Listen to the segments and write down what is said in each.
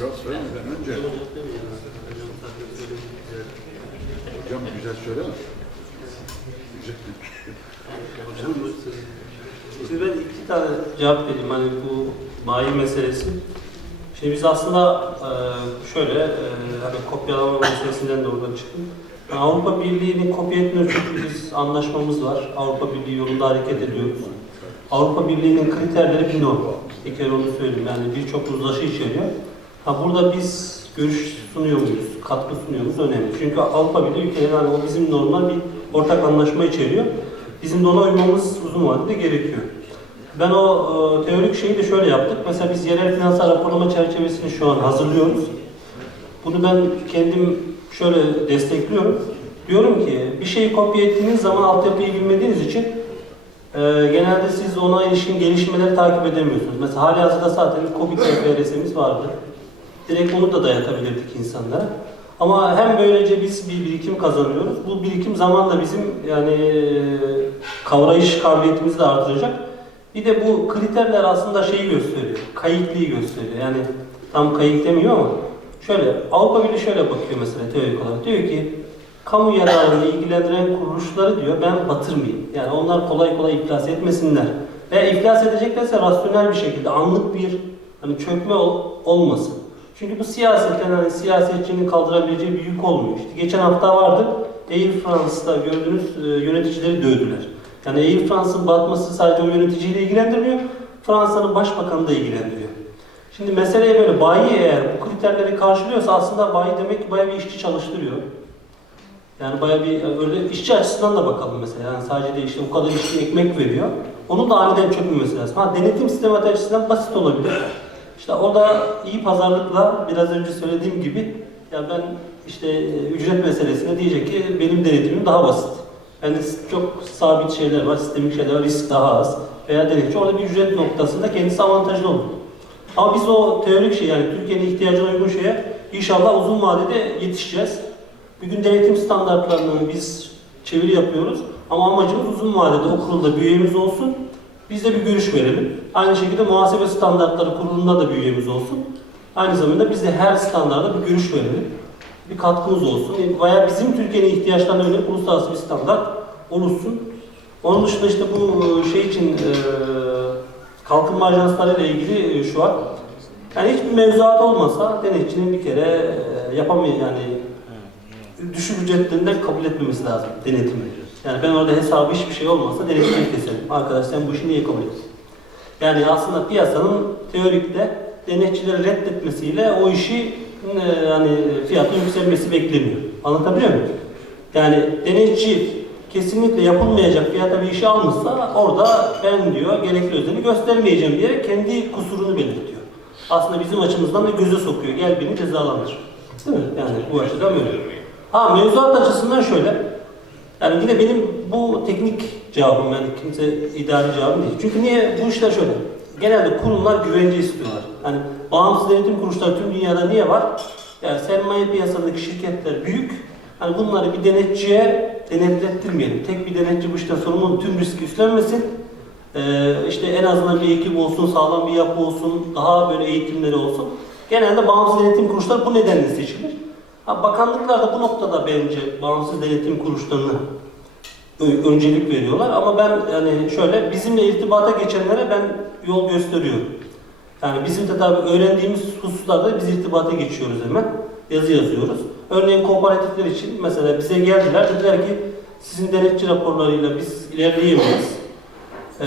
Yok söylemeden önce. Hocam güzel söyleme. Güzel. Şimdi ben iki tane cevap vereyim hani bu mayi meselesi. Şimdi biz aslında e, şöyle e, hani kopyalama meselesinden de oradan çıktım. Yani Avrupa Birliği'ni kopya etmiyoruz çünkü biz anlaşmamız var. Avrupa Birliği yolunda hareket ediyoruz. Avrupa Birliği'nin kriterleri bir norm. Bir kere onu söyleyeyim yani birçok uzlaşı içeriyor. Ha burada biz görüş sunuyor muyuz, katkı sunuyor muyuz önemli. Çünkü Avrupa Birliği ülkeleri yani o bizim normal bir ortak anlaşma içeriyor. Bizim de ona uymamız uzun vadede gerekiyor. Ben o e, teorik şeyi de şöyle yaptık. Mesela biz yerel finansal raporlama çerçevesini şu an hazırlıyoruz. Bunu ben kendim şöyle destekliyorum. Diyorum ki bir şeyi kopya ettiğiniz zaman altyapıyı bilmediğiniz için e, genelde siz ona ilişkin gelişmeleri takip edemiyorsunuz. Mesela hali hazırda zaten COVID TFRS'imiz vardı. Direkt onu da dayatabilirdik insanlara. Ama hem böylece biz bir birikim kazanıyoruz. Bu birikim zamanla bizim yani e, kavrayış kabiliyetimizi de artıracak. Bir de bu kriterler aslında şeyi gösteriyor. Kayıtlıyı gösteriyor. Yani tam kayıt demiyor ama şöyle Avrupa Birliği şöyle bakıyor mesela teorik olarak. Diyor ki kamu yararını ilgilendiren kuruluşları diyor ben batırmayayım. Yani onlar kolay kolay iflas etmesinler. Veya iflas edeceklerse rasyonel bir şekilde anlık bir hani çökme ol- olmasın. Çünkü bu siyasetten hani siyasetçinin kaldırabileceği bir yük olmuyor. İşte geçen hafta vardı. Air France'da gördüğünüz e, yöneticileri dövdüler. Yani Air France'ın batması sadece o yöneticiyi de ilgilendirmiyor. Fransa'nın başbakanı da ilgilendiriyor. Şimdi meseleye böyle bayi eğer bu kriterleri karşılıyorsa aslında bayi demek ki bayağı bir işçi çalıştırıyor. Yani bayağı bir öyle işçi açısından da bakalım mesela. Yani sadece de işte o kadar işçi ekmek veriyor. Onun da aniden çökmemesi lazım. Ha denetim sistemi açısından basit olabilir. İşte o da iyi pazarlıkla biraz önce söylediğim gibi ya ben işte e, ücret meselesine diyecek ki benim denetimim daha basit. Yani çok sabit şeyler var, sistemik şeyler var, risk daha az. Veya denetçi orada bir ücret noktasında kendisi avantajlı olur. Ama biz o teorik şey yani Türkiye'nin ihtiyacına uygun şeye inşallah uzun vadede yetişeceğiz. Bir gün denetim standartlarını biz çeviri yapıyoruz. Ama amacımız uzun vadede o kurulda üyemiz olsun. Biz de bir görüş verelim. Aynı şekilde muhasebe standartları kurulunda da bir üyemiz olsun. Aynı zamanda biz de her standarda bir görüş verelim. Bir katkımız olsun. Veya bizim Türkiye'nin ihtiyaçlarına yönelik uluslararası bir standart oluşsun. Onun dışında işte bu şey için e, kalkınma ajansları ile ilgili e, şu an yani hiçbir mevzuat olmasa denetçinin bir kere e, yapamayacağı yani düşük ücretlerinden kabul etmemesi lazım denetimi. Yani ben orada hesabı hiçbir şey olmasa denetimi keserim. Arkadaş sen bu işi niye kabul ediyorsun? Yani aslında piyasanın teorikte denetçileri reddetmesiyle o işi e, yani fiyatın yükselmesi bekleniyor. Anlatabiliyor muyum? Yani denetçi kesinlikle yapılmayacak fiyata bir işi almışsa orada ben diyor gerekli özeni göstermeyeceğim diye kendi kusurunu belirtiyor. Aslında bizim açımızdan da göze sokuyor. Gel beni cezalandır. Değil mi? Yani bu açıdan böyle. Ha mevzuat açısından şöyle. Yani yine benim bu teknik cevabım yani kimse idari cevabım değil. Çünkü niye bu işler şöyle. Genelde kurumlar güvence istiyorlar. Yani bağımsız denetim kuruluşları tüm dünyada niye var? Yani sermaye piyasadaki şirketler büyük. Hani bunları bir denetçiye denetlettirmeyelim. Tek bir denetçi bu işten sorumlu tüm riski üstlenmesin. Ee, işte en azından bir ekip olsun, sağlam bir yapı olsun, daha böyle eğitimleri olsun. Genelde bağımsız denetim kuruluşları bu nedenle seçilir. Ha, bakanlıklar da bu noktada bence bağımsız denetim kuruluşlarını öncelik veriyorlar ama ben yani şöyle bizimle irtibata geçenlere ben yol gösteriyorum. Yani bizim de tabii öğrendiğimiz hususlarda biz irtibata geçiyoruz hemen. Yazı yazıyoruz. Örneğin kooperatifler için mesela bize geldiler dediler ki sizin denetçi raporlarıyla biz ilerleyemeyiz. Ee,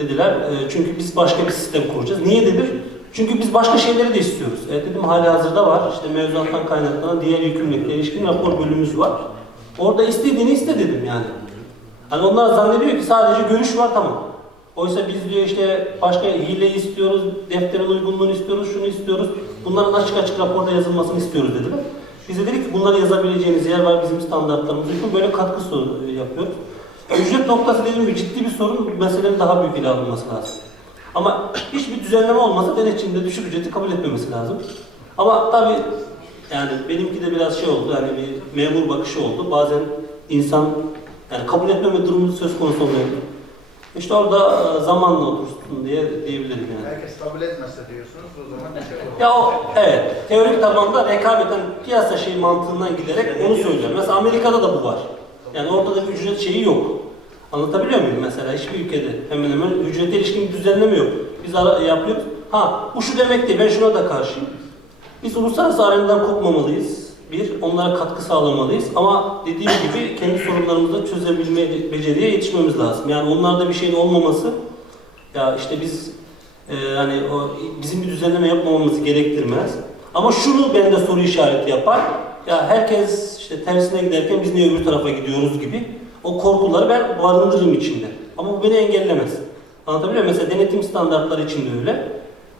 dediler. Ee, çünkü biz başka bir sistem kuracağız. Niye dedim? Çünkü biz başka şeyleri de istiyoruz. Evet dedim hali hazırda var. İşte mevzuattan kaynaklanan diğer yükümlülükle ilişkin rapor bölümümüz var. Orada istediğini iste dedim yani. Hani onlar zannediyor ki sadece görüş var tamam. Oysa biz diyor işte başka hile istiyoruz, defterin uygunluğunu istiyoruz, şunu istiyoruz. Bunların açık açık raporda yazılmasını istiyoruz dediler. Biz de dedik ki bunları yazabileceğiniz yer var bizim standartlarımız uygun. Böyle katkı soru yapıyoruz. Ücret noktası dediğim gibi ciddi bir sorun. Meselenin daha büyük ele alınması lazım. Ama hiçbir düzenleme olmasa denetçinin de düşük ücreti kabul etmemesi lazım. Ama tabii yani benimki de biraz şey oldu, yani bir memur bakışı oldu. Bazen insan yani kabul etmeme durumu söz konusu olmayabilir. İşte orada e, zamanla otursun diye diyebilirim yani. Herkes kabul etmezse diyorsunuz o zaman ne şey olur? Ya o evet teorik tabanında rekabeten piyasa şey mantığından giderek onu söylüyor. Mesela Amerika'da da bu var. Yani orada da bir ücret şeyi yok. Anlatabiliyor muyum mesela hiçbir ülkede hemen hemen ücrete ilişkin bir düzenleme yok. Biz ara, yapıyoruz. Ha bu şu demek değil ben şuna da karşıyım. Biz uluslararası arenada kopmamalıyız. Bir, onlara katkı sağlamalıyız. Ama dediğim gibi kendi sorunlarımızı da çözebilme beceriye yetişmemiz lazım. Yani onlarda bir şeyin olmaması ya işte biz e, hani o bizim bir düzenleme yapmamamızı gerektirmez. Ama şunu bende soru işareti yapar. Ya herkes işte tersine giderken biz niye öbür tarafa gidiyoruz gibi. O korkuları ben barındırırım içinde. Ama bu beni engellemez. Anlatabiliyor muyum? Mesela denetim standartları için de öyle.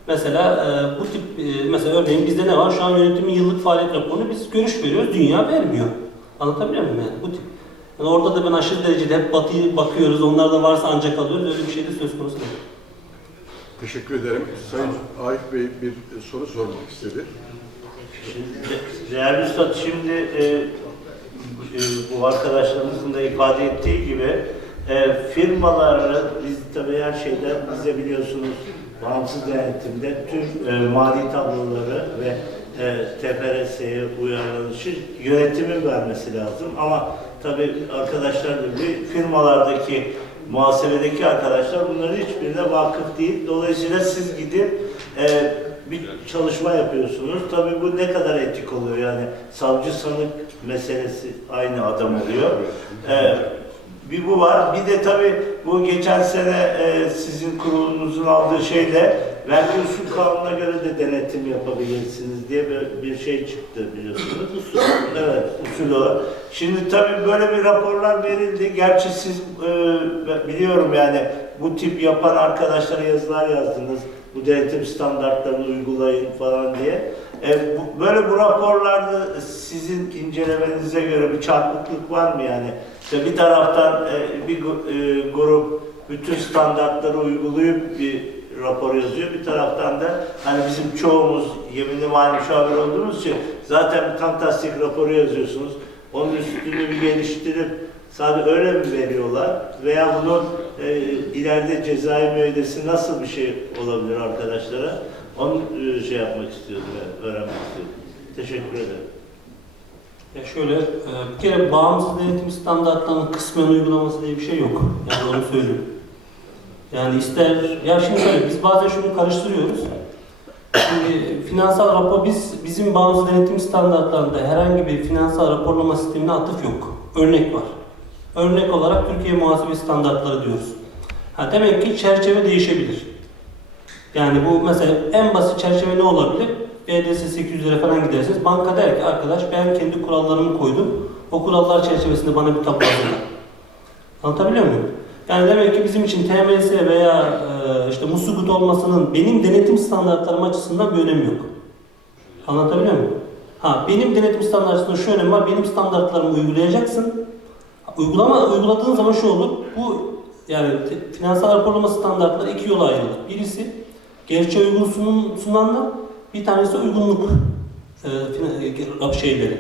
Mesela e, bu tip, e, mesela örneğin bizde ne var? Şu an yönetimin yıllık faaliyet raporunu biz görüş veriyoruz, dünya vermiyor. Anlatabiliyor muyum yani? Bu tip. Yani orada da ben aşırı derecede hep batıyı bakıyoruz, onlar da varsa ancak alıyoruz, öyle bir şey de söz konusu değil. Teşekkür ederim. Sayın Arif Bey bir soru sormak istedi. Değerli Üstad şimdi e, bu arkadaşlarımızın da ifade ettiği gibi e, firmaların biz tabii her şeyden bize biliyorsunuz bağımsız denetimde tüm e, mali tabloları ve e, TFRS'ye uyarlanışı yönetimin vermesi lazım ama tabii arkadaşlar gibi firmalardaki muhasebedeki arkadaşlar bunların hiçbirine vakıf değil. Dolayısıyla siz gidip e, bir çalışma yapıyorsunuz. Tabii bu ne kadar etik oluyor yani savcı sanık meselesi aynı adam oluyor. Ee, bir bu var. Bir de tabii bu geçen sene e, sizin kurulunuzun aldığı şeyle vergi usul kanununa göre de denetim yapabilirsiniz diye bir, bir şey çıktı biliyorsunuz. Evet, usul olarak. Şimdi tabii böyle bir raporlar verildi. Gerçi siz e, biliyorum yani bu tip yapan arkadaşlara yazılar yazdınız. Bu denetim standartlarını uygulayın falan diye. E, bu, böyle bu raporlarda sizin incelemenize göre bir çarpıklık var mı yani? İşte bir taraftan e, bir e, grup bütün standartları uygulayıp bir rapor yazıyor. Bir taraftan da hani bizim çoğumuz yeminli mali müşavir olduğumuz için zaten bir fantastik raporu yazıyorsunuz. Onun üstünü bir geliştirip sadece öyle mi veriyorlar? Veya bunun e, ileride cezai müeydesi nasıl bir şey olabilir arkadaşlara? Onu e, şey yapmak istiyordum, yani, öğrenmek istiyordum. Teşekkür ederim. Ya şöyle, e, bir kere bağımsız denetim standartlarının kısmen uygulaması diye bir şey yok. Yani onu söyleyeyim. Yani ister, ya şimdi şöyle, biz bazen şunu karıştırıyoruz. Şimdi finansal rapor, biz bizim bağımsız denetim standartlarında herhangi bir finansal raporlama sistemine atıf yok. Örnek var. Örnek olarak Türkiye muhasebe standartları diyoruz. Ha, demek ki çerçeve değişebilir. Yani bu mesela en basit çerçeve ne olabilir? BDS 800 lira falan gidersiniz. Banka der ki arkadaş ben kendi kurallarımı koydum. O kurallar çerçevesinde bana bir tablo hazırla. Anlatabiliyor muyum? Yani demek ki bizim için TMS veya e, işte musugut olmasının benim denetim standartlarım açısından bir önemi yok. Anlatabiliyor muyum? Ha benim denetim standartlarında şu önemi var. Benim standartlarımı uygulayacaksın. Uygulama uyguladığın zaman şu olur. Bu yani finansal raporlama standartları iki yola ayrılır. Birisi gerçeğe uygun sunum, sunanlar, bir tanesi uygunluk e, e, şeyleri.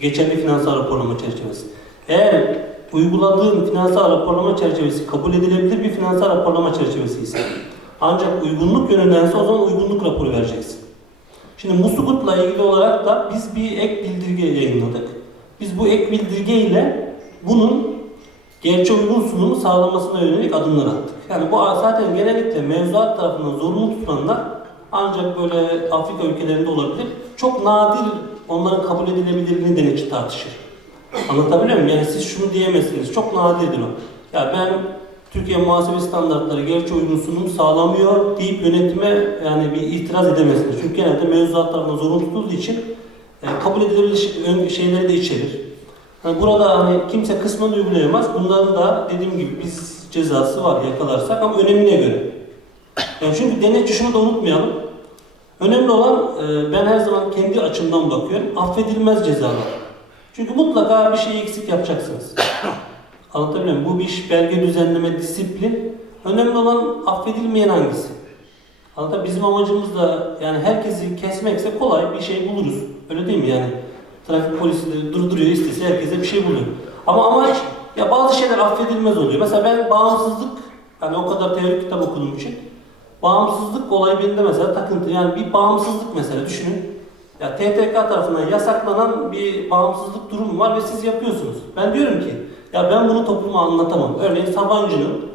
Geçerli finansal raporlama çerçevesi. Eğer uyguladığın finansal raporlama çerçevesi kabul edilebilir bir finansal raporlama çerçevesi ise ancak uygunluk yönündense o zaman uygunluk raporu vereceksin. Şimdi Musugut'la ilgili olarak da biz bir ek bildirge yayınladık. Biz bu ek bildirge ile bunun gerçe uygun sunumu sağlamasına yönelik adımlar attık. Yani bu zaten genellikle mevzuat tarafından zorunlu tutulanlar ancak böyle Afrika ülkelerinde olabilir. Çok nadir onların kabul edilebilirliğini denetçi tartışır. Anlatabiliyor muyum? Yani siz şunu diyemezsiniz. Çok nadirdir o. Ya ben Türkiye muhasebe standartları gerçi uygun sunum sağlamıyor deyip yönetime yani bir itiraz edemezsiniz. Çünkü genelde mevzuat tarafından zorunlu tutulduğu için e, kabul edilebilir şey- şeyleri de içerir. Hani burada hani kimse kısmen uygulayamaz. Bunların da dediğim gibi biz cezası var yakalarsak ama önemine göre. Yani çünkü denetçi şunu da unutmayalım. Önemli olan e, ben her zaman kendi açımdan bakıyorum. Affedilmez cezalar. Çünkü mutlaka bir şey eksik yapacaksınız. Anlatabiliyor muyum? Bu bir iş belge düzenleme, disiplin. Önemli olan affedilmeyen hangisi? Anlatabiliyor Bizim amacımız da yani herkesi kesmekse kolay bir şey buluruz. Öyle değil mi yani? Trafik polisi de durduruyor istese herkese bir şey buluyor. Ama amaç ya bazı şeyler affedilmez oluyor. Mesela ben bağımsızlık Hani o kadar teorik kitap okuduğum için. Bağımsızlık olayı bende mesela takıntı. Yani bir bağımsızlık mesela düşünün. Ya TTK tarafından yasaklanan bir bağımsızlık durumu var ve siz yapıyorsunuz. Ben diyorum ki ya ben bunu topluma anlatamam. Örneğin Sabancı'nın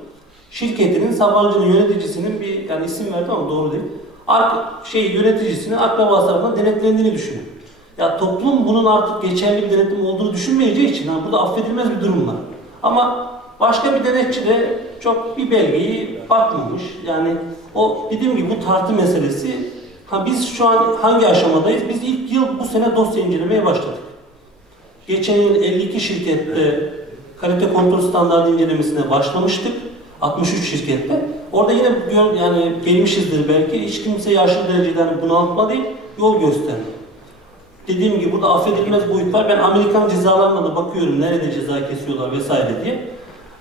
şirketinin Sabancı'nın yöneticisinin bir yani isim verdim ama doğru değil. Ark, şey yöneticisinin akrabası tarafından denetlendiğini düşünün. Ya toplum bunun artık geçerli bir denetim olduğunu düşünmeyeceği için yani burada affedilmez bir durum var. Ama başka bir denetçi de çok bir belgeyi bakmamış. Yani o dediğim gibi bu tartı meselesi. Ha biz şu an hangi aşamadayız? Biz ilk yıl bu sene dosya incelemeye başladık. Geçen yıl 52 şirkette kalite kontrol standartı incelemesine başlamıştık. 63 şirkette. Orada yine yani gelmişizdir belki. Hiç kimse yaşlı derecede hani bunaltma değil, yol gösterme. Dediğim gibi burada affedilmez boyut var. Ben Amerikan cezalarına da bakıyorum nerede ceza kesiyorlar vesaire diye.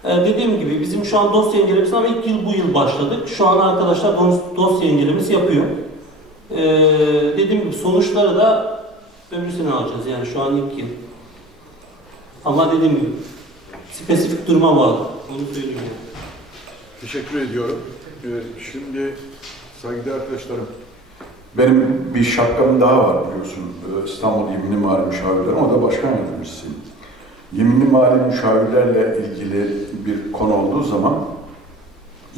Ee, dediğim gibi bizim şu an dosya incelemesi ama ilk yıl bu yıl başladık. Şu an arkadaşlar dos- dosya incelemesi yapıyor. Ee, dediğim gibi sonuçları da öbür sene alacağız yani şu an ilk yıl. Ama dediğim gibi spesifik duruma bağlı. Onu söyleyeyim. Teşekkür ediyorum. Ee, Şimdi saygıdeğer arkadaşlarım, benim bir şapkam daha var biliyorsun. Ee, İstanbul Yeminli Mali Müşavirleri, o da başkan yardımcısıyım. Yeminli Mali Müşavirlerle ilgili bir konu olduğu zaman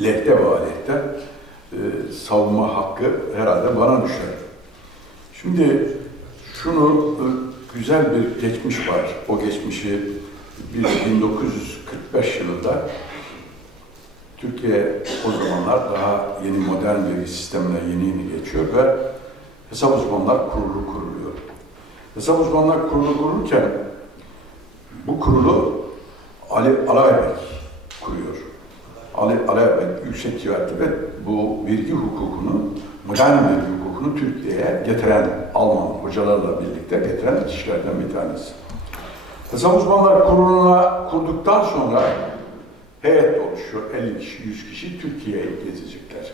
lehte ve aleyhte e, savunma hakkı herhalde bana düşer. Şimdi şunu e, güzel bir geçmiş var. O geçmişi biz 1945 yılında Türkiye o zamanlar daha yeni modern bir sistemle yeni yeni geçiyor ve Hesap Uzmanlar Kurulu kuruluyor. Hesap Uzmanlar Kurulu kurulurken bu kurulu Ali Alaybek kuruyor. Ali Alaybek yüksek ve bu vergi hukukunu, modern vergi hukukunu Türkiye'ye getiren Alman hocalarla birlikte getiren kişilerden bir tanesi. Hesap Uzmanlar Kurulu'na kurduktan sonra heyet oluşuyor. 50 kişi, 100 kişi Türkiye'ye gezecekler.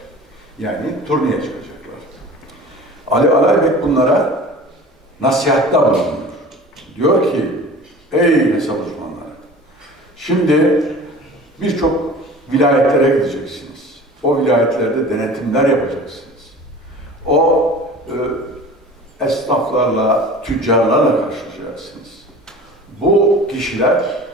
Yani turneye çıkacaklar. Ali Alaybek bunlara nasihatta bulunuyor. Diyor ki, ey hesap uzmanları, şimdi birçok vilayetlere gideceksiniz. O vilayetlerde denetimler yapacaksınız. O e, esnaflarla, tüccarlarla karşılaşacaksınız. Bu kişiler